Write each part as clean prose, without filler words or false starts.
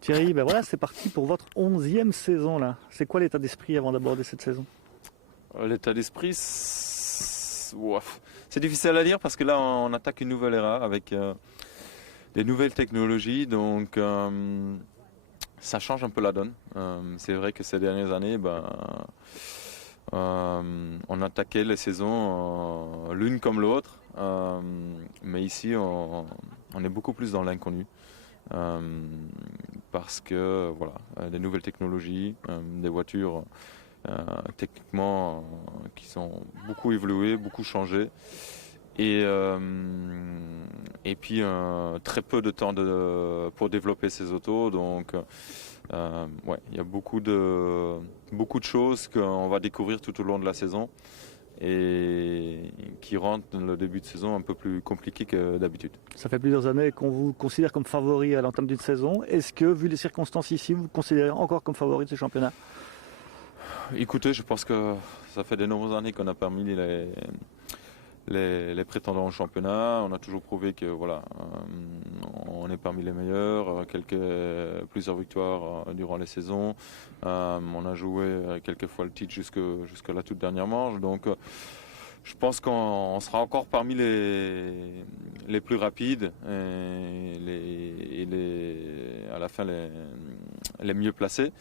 Thierry, ben voilà, c'est parti pour votre 11e saison là. C'est quoi l'état d'esprit avant d'aborder cette saison? L'état d'esprit, ouaf, c'est difficile à dire parce que là on attaque une nouvelle ère avec des nouvelles technologies, donc ça change un peu la donne. C'est vrai que ces dernières années, on attaquait les saisons l'une comme l'autre, mais ici on est beaucoup plus dans l'inconnu. Euh, Parce que voilà, des nouvelles technologies, des voitures techniquement qui sont beaucoup évoluées, beaucoup changées. Et, euh, et puis très peu de temps pour développer ces autos. Donc ouais, il y a beaucoup de choses qu'on va découvrir tout au long de la saison et qui rendent le début de saison un peu plus compliqué que d'habitude. Ça fait plusieurs années qu'on vous considère comme favori à l'entame d'une saison. Est-ce que, vu les circonstances ici, vous vous considérez encore comme favori de ce championnat? Écoutez, je pense que ça fait de nombreuses années qu'on a parmi les prétendants au championnat. On a toujours prouvé que voilà, on est parmi les meilleurs. Plusieurs victoires durant les saisons. On a joué quelques fois le titre jusqu'à la toute dernière manche. Donc je pense qu'on sera encore parmi les plus rapides à la fin les mieux placés.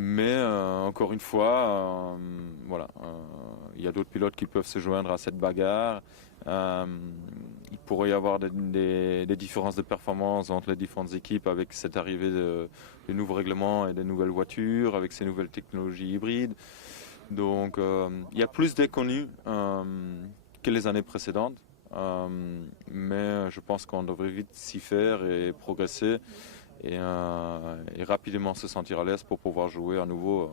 Mais encore une fois, voilà, il y a d'autres pilotes qui peuvent se joindre à cette bagarre. Il pourrait y avoir des différences de performance entre les différentes équipes avec cette arrivée de nouveaux règlements et des nouvelles voitures, avec ces nouvelles technologies hybrides. Donc il y a plus d'inconnus que les années précédentes. Mais je pense qu'on devrait vite s'y faire et progresser et rapidement se sentir à l'aise pour pouvoir jouer à nouveau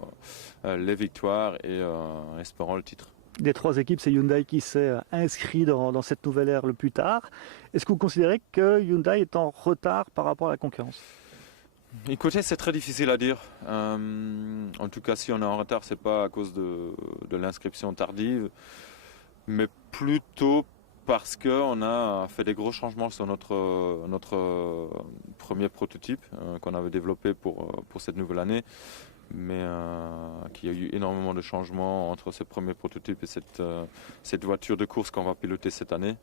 les victoires et espérant le titre. Des trois équipes, c'est Hyundai qui s'est inscrit dans cette nouvelle ère le plus tard. Est-ce que vous considérez que Hyundai est en retard par rapport à la concurrence? Écoutez, c'est très difficile à dire. En tout cas, si on est en retard, c'est pas à cause de l'inscription tardive, mais plutôt parce qu'on a fait des gros changements sur notre premier prototype qu'on avait développé pour cette nouvelle année, mais qu'il y a eu énormément de changements entre ce premier prototype et cette voiture de course qu'on va piloter cette année,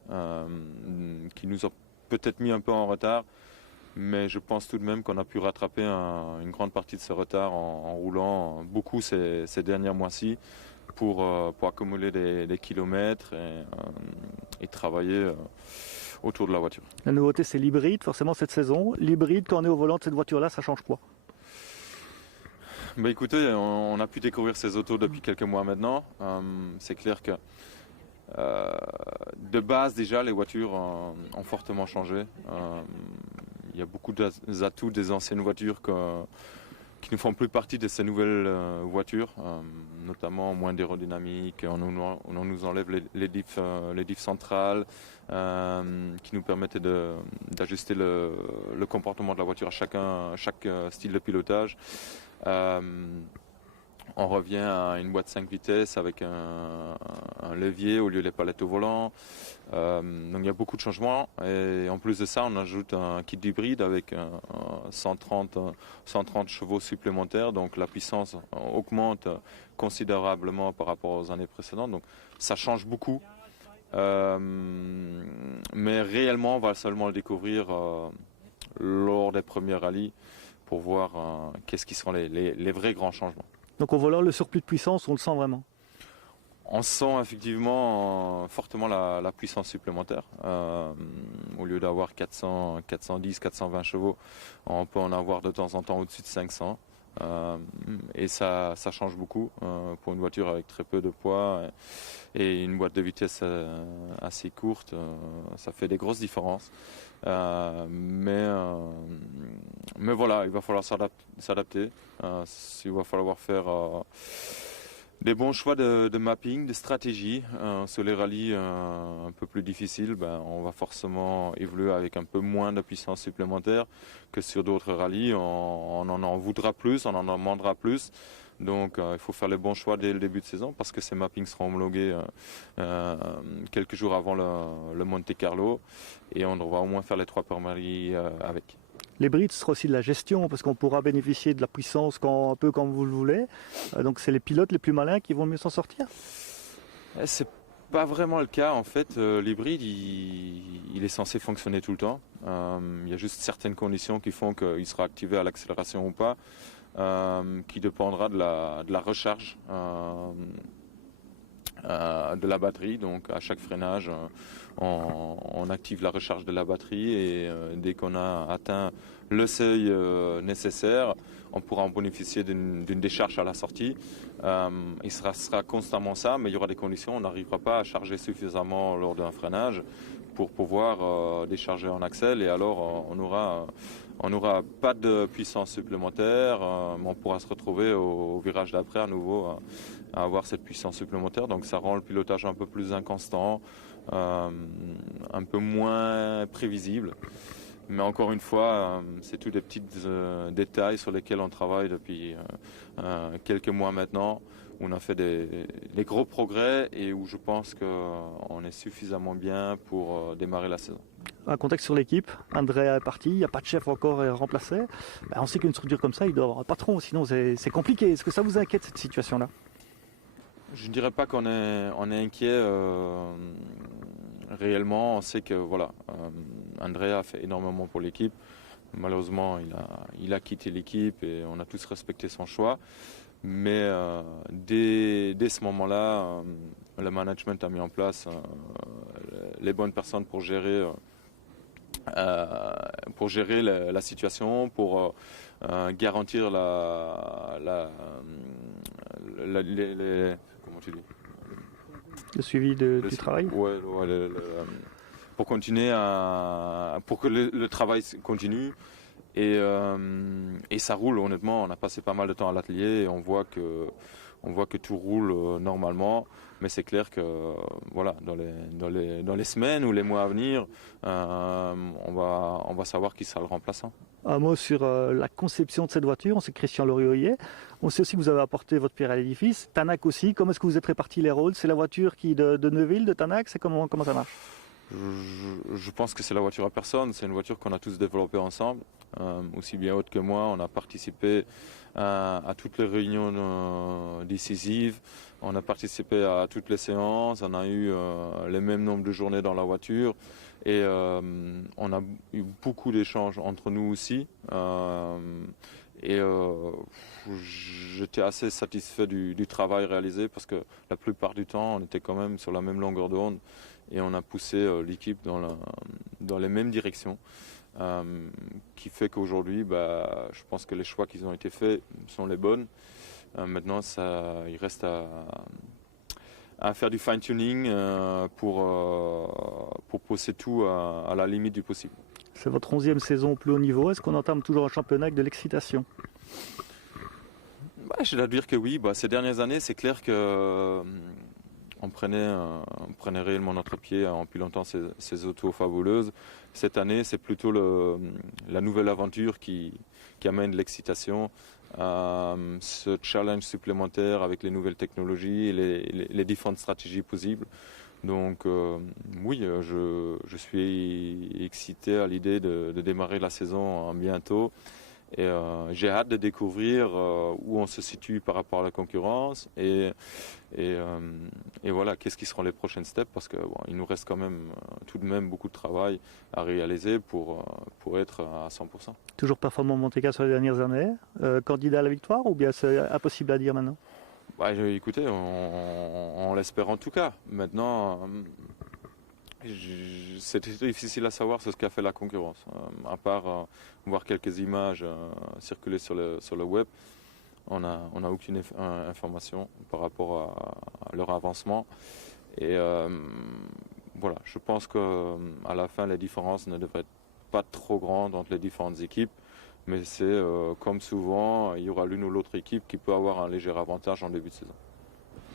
qui nous a peut-être mis un peu en retard. Mais je pense tout de même qu'on a pu rattraper une grande partie de ce retard en roulant beaucoup ces derniers mois-ci pour accumuler des kilomètres et travailler autour de la voiture. La nouveauté, c'est l'hybride, forcément, cette saison. L'hybride, quand on est au volant de cette voiture-là, ça change quoi? Bah écoutez, on a pu découvrir ces autos depuis quelques mois maintenant. C'est clair que de base déjà, les voitures ont fortement changé. Il y a beaucoup d'atouts des anciennes voitures qui ne font plus partie de ces nouvelles voitures, notamment moins d'aérodynamique. On nous enlève les diffs centrales qui nous permettaient d'ajuster le comportement de la voiture à chaque style de pilotage. On revient à une boîte 5 vitesses avec un levier au lieu des palettes au volant. Donc il y a beaucoup de changements. Et en plus de ça, on ajoute un kit hybride avec 130 chevaux supplémentaires. Donc la puissance augmente considérablement par rapport aux années précédentes. Donc ça change beaucoup. Mais réellement, on va seulement le découvrir lors des premiers rallyes pour voir qu'est-ce qui seront les vrais grands changements. Donc au volant, le surplus de puissance, on le sent vraiment. On sent effectivement fortement la puissance supplémentaire. Au lieu d'avoir 410, 420 chevaux, on peut en avoir de temps en temps au-dessus de 500. Et ça change beaucoup pour une voiture avec très peu de poids et une boîte de vitesse assez courte. Ça fait des grosses différences. Mais voilà, il va falloir s'adapter. Il va falloir faire des bons choix de mapping, de stratégie. Sur les rallyes un peu plus difficiles, on va forcément évoluer avec un peu moins de puissance supplémentaire que sur d'autres rallyes. On en voudra plus, on en demandera plus. Donc il faut faire les bons choix dès le début de saison parce que ces mappings seront homologués quelques jours avant le Monte Carlo et on devra au moins faire les 3 premiers rallyes avec. L'hybride, ce sera aussi de la gestion, parce qu'on pourra bénéficier de la puissance un peu comme vous le voulez. Donc c'est les pilotes les plus malins qui vont mieux s'en sortir. C'est pas vraiment le cas en fait. L'hybride, il est censé fonctionner tout le temps. Il y a juste certaines conditions qui font qu'il sera activé à l'accélération ou pas, qui dépendra de la recharge de la batterie. Donc à chaque freinage, on active la recharge de la batterie et dès qu'on a atteint le seuil nécessaire, on pourra en bénéficier d'une décharge à la sortie. Il sera constamment ça, mais il y aura des conditions. On n'arrivera pas à charger suffisamment lors d'un freinage pour pouvoir décharger en accel, et alors on n'aura pas de puissance supplémentaire, mais on pourra se retrouver au virage d'après à nouveau à avoir cette puissance supplémentaire. Donc ça rend le pilotage un peu plus inconstant, un peu moins prévisible. Mais encore une fois, c'est tous des petits détails sur lesquels on travaille depuis quelques mois maintenant, où on a fait des gros progrès et où je pense qu'on est suffisamment bien pour démarrer la saison. Un contexte sur l'équipe, Andrea est parti, il n'y a pas de chef encore remplacé. On sait qu'une structure comme ça, il doit avoir un patron, sinon c'est compliqué. Est-ce que ça vous inquiète cette situation-là? Je ne dirais pas qu'on est inquiet réellement. On sait que voilà, Andrea a fait énormément pour l'équipe. Malheureusement, il a quitté l'équipe et on a tous respecté son choix. Mais dès ce moment-là, le management a mis en place les bonnes personnes pour gérer la situation, pour garantir comment tu dis, Le suivi du travail? Ouais, pour continuer pour que le travail continue. Et ça roule, honnêtement. On a passé pas mal de temps à l'atelier et on voit que tout roule normalement. Mais c'est clair que voilà, dans les semaines ou les mois à venir, on va savoir qui sera le remplaçant. Un mot sur la conception de cette voiture. On sait que Christian Loriot y est. On sait aussi que vous avez apporté votre pierre à l'édifice. Tanak aussi. Comment est-ce que vous êtes répartis les rôles? C'est la voiture de Neuville, de Tanak? C'est comment ça marche? Je pense que c'est la voiture à personne. C'est une voiture qu'on a tous développée ensemble. Aussi bien Aude que moi, on a participé à toutes les réunions décisives. On a participé à toutes les séances. On a eu les mêmes nombres de journées dans la voiture. Et on a eu beaucoup d'échanges entre nous aussi. J'étais assez satisfait du travail réalisé parce que la plupart du temps, on était quand même sur la même longueur d'onde et on a poussé l'équipe dans les mêmes directions. Qui fait qu'aujourd'hui, je pense que les choix qui ont été faits sont les bonnes. Maintenant, il reste à faire du fine-tuning pour pousser tout à la limite du possible. C'est votre 11e saison au plus haut niveau. Est-ce qu'on entame toujours un championnat avec de l'excitation? Je dois dire que oui. Ces dernières années, c'est clair que on prenait réellement notre pied en pilotant ces autos fabuleuses. Cette année, c'est plutôt la nouvelle aventure qui amène l'excitation, ce challenge supplémentaire avec les nouvelles technologies et les différentes stratégies possibles. Donc oui, je suis excité à l'idée de démarrer la saison bientôt. Et j'ai hâte de découvrir où on se situe par rapport à la concurrence et voilà, qu'est-ce qui seront les prochaines steps, parce que il nous reste quand même tout de même beaucoup de travail à réaliser pour être à 100%. Toujours performant Monte-Carlo sur les dernières années, candidat à la victoire, ou bien c'est impossible à dire maintenant? Écoutez, on l'espère en tout cas. Maintenant, c'est difficile à savoir ce qu'a fait la concurrence. À part voir quelques images circuler sur le web, on n'a aucune information par rapport à leur avancement. Et voilà, je pense qu'à la fin, les différences ne devraient pas trop grandes entre les différentes équipes. Mais c'est comme souvent, il y aura l'une ou l'autre équipe qui peut avoir un léger avantage en début de saison.